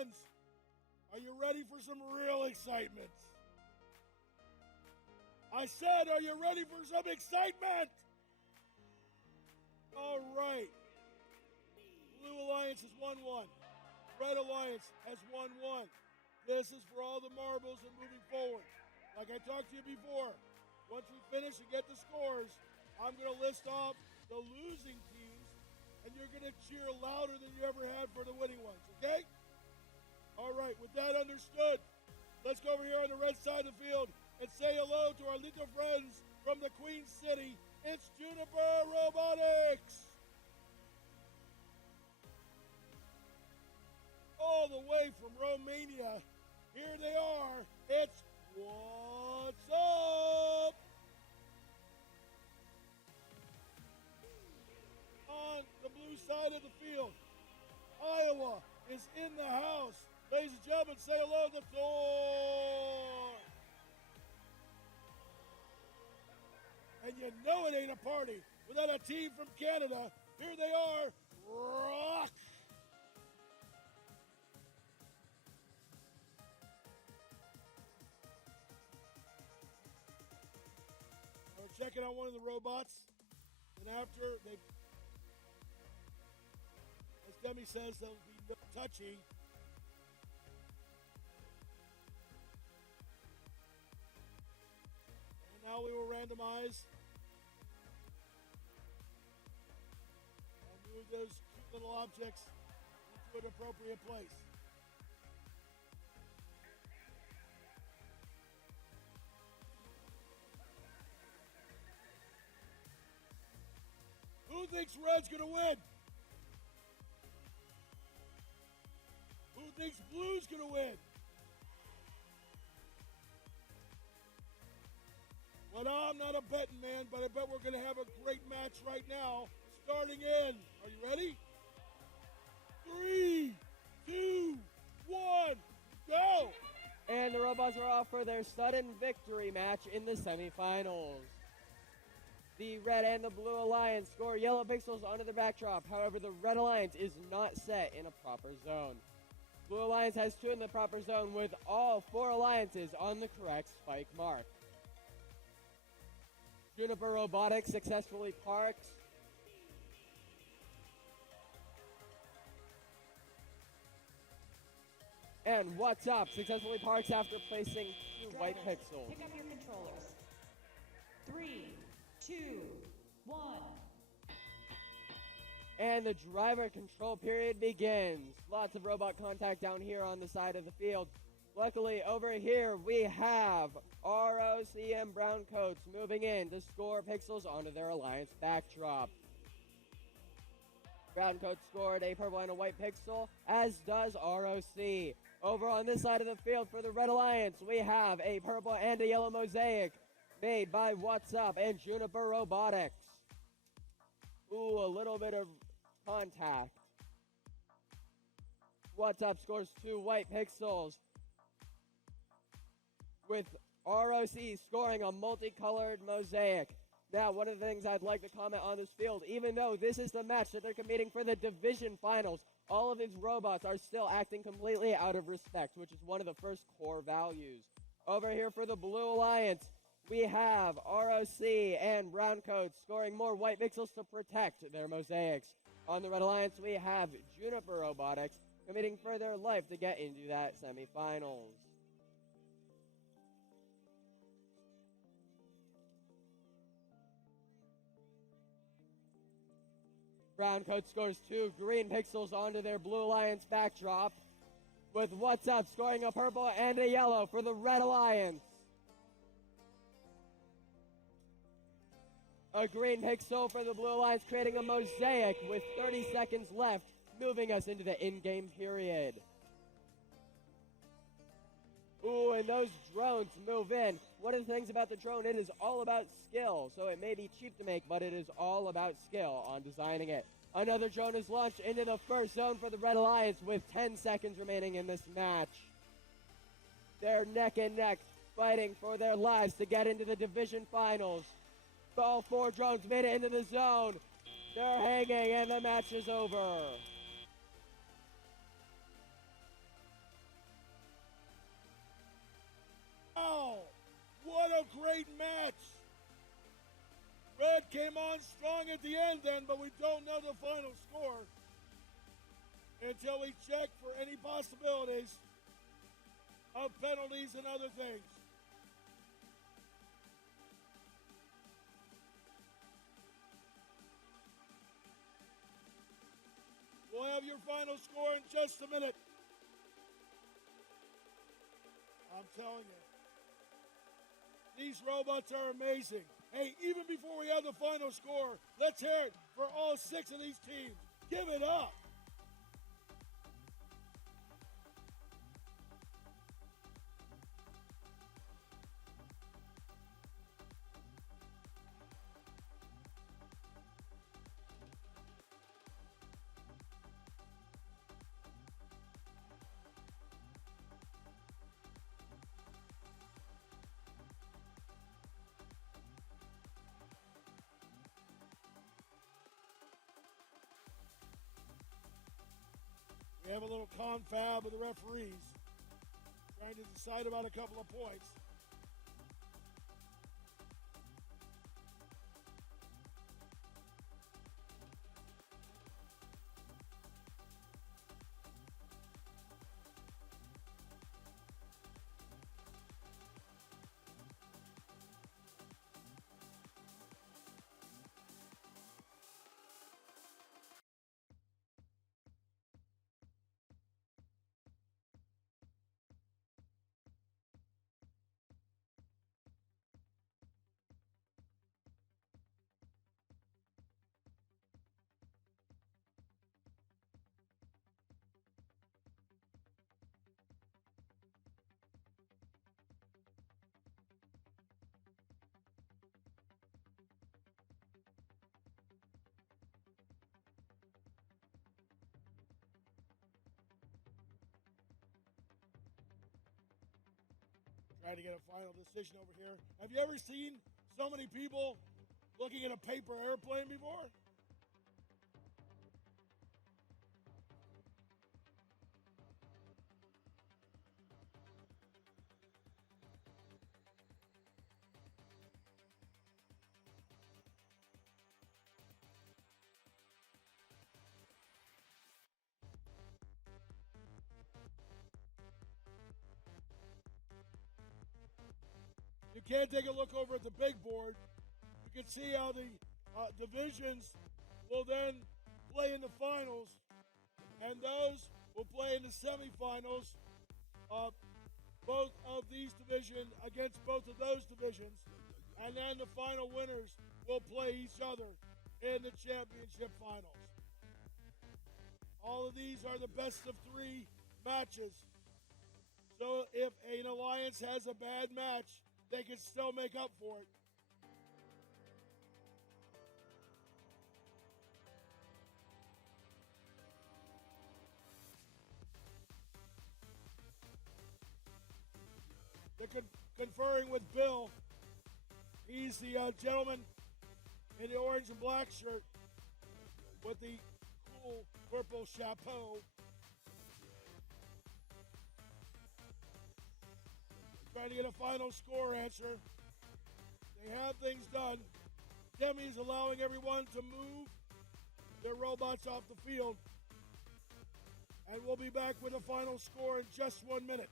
friends, are you ready for some real excitement? I said, are you ready for some excitement? All right. Blue Alliance has won one. Red Alliance has won one. This is for all the marbles and moving forward. Like I talked to you before, once we finish and get the scores, I'm going to list off the losing teams, and you're going to cheer louder than you ever had for the winning ones, okay? All right, with that understood, let's go over here on the red side of the field and say hello to our little friends from the Queen City. It's Juniper Robotics. All the way from Romania, here they are. It's What's Up? On the blue side of the field, Iowa is in the house. Ladies and gentlemen, say hello to Thor. And you know it ain't a party without a team from Canada. Here they are, Rock. We're checking on one of the robots, and after they, as Demi says, there'll be no touching. And now we will randomize and move those cute little objects into an appropriate place. Who thinks red's going to win? Who thinks blue's going to win? Well, I'm not a betting man, but I bet we're going to have a great match right now. Starting in. Are you ready? 3, 2, 1, go! And the robots are off for their sudden victory match in the semifinals. The Red and the Blue Alliance score yellow pixels onto the backdrop. However, the Red Alliance is not set in a proper zone. Blue Alliance has 2 in the proper zone with all 4 alliances on the correct spike mark. Juniper Robotics successfully parks. And What's Up successfully parks after placing 2 white pixels. Pick up your controllers. 3, 2, 1. And the driver control period begins. Lots of robot contact down here on the side of the field. Luckily, over here we have ROC and Brown Coats moving in to score pixels onto their alliance backdrop. Brown Coats scored a purple and a white pixel, as does ROC. Over on this side of the field for the Red Alliance, we have a purple and a yellow mosaic made by What's Up and Juniper Robotics. Ooh, a little bit of contact. What's Up scores 2 white pixels, with ROC scoring a multicolored mosaic. Now, one of the things I'd like to comment on this field, even though this is the match that they're competing for the division finals, all of these robots are still acting completely out of respect, which is one of the first core values. Over here for the Blue Alliance, we have ROC and Brown Coats scoring more white pixels to protect their mosaics. On the Red Alliance, we have Juniper Robotics committing for their life to get into that semifinals. Brown Coat scores 2 green pixels onto their Blue Alliance backdrop, with What's Up scoring a purple and a yellow for the Red Alliance. A green pixel for the Blue Alliance, creating a mosaic with 30 seconds left, moving us into the in-game period. Ooh, and those drones move in. One of the things about the drone, it is all about skill. So it may be cheap to make, but it is all about skill on designing it. Another drone is launched into the first zone for the Red Alliance with 10 seconds remaining in this match. They're neck and neck, fighting for their lives to get into the division finals. All 4 drones made it into the zone. They're hanging and the match is over. a great match. Red came on strong at the end then, but we don't know the final score until we check for any possibilities of penalties and other things. We'll have your final score in just a minute. I'm telling you, these robots are amazing. Hey, even before we have the final score, let's hear it for all 6 of these teams. Give it up. We have a little confab with the referees, trying to decide about a couple of points. Trying to get a final decision over here. Have you ever seen so many people looking at a paper airplane before? You can't take a look over at the big board. You can see how the divisions will then play in the finals, and those will play in the semifinals. Both of these divisions against both of those divisions, and then the final winners will play each other in the championship finals. All of these are the best of 3 matches. So if an alliance has a bad match, they can still make up for it. They're conferring with Bill. He's the gentleman in the orange and black shirt with the cool purple chapeau. Trying to get a final score answer. They have things done. Demi's allowing everyone to move their robots off the field. And we'll be back with a final score in just 1 minute.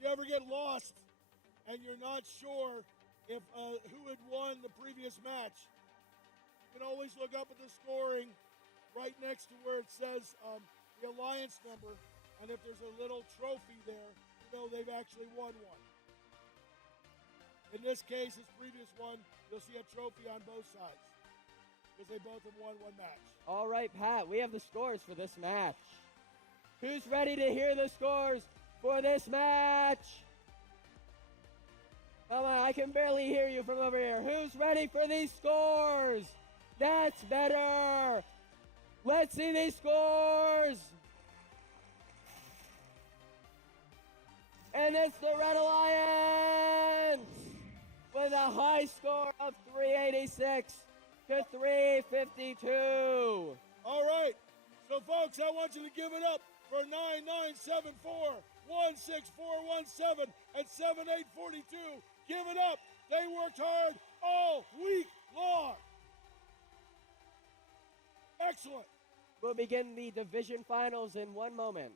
You ever get lost and you're not sure if who had won the previous match, you can always look up at the scoring right next to where it says the alliance number, and if there's a little trophy there, you know they've actually won one. In this case, this previous one, you'll see a trophy on both sides because they both have won one match. All right, Pat, we have the scores for this match. Who's ready to hear the scores for this match? Come on, I can barely hear you from over here. Who's ready for these scores? That's better. Let's see these scores. And it's the Red Alliance. with a high score of 386 to 352. All right. So, folks, I want you to give it up for 9974, 16417, and 7842. Give it up. They worked hard all week long. Excellent. We'll begin the division finals in one moment.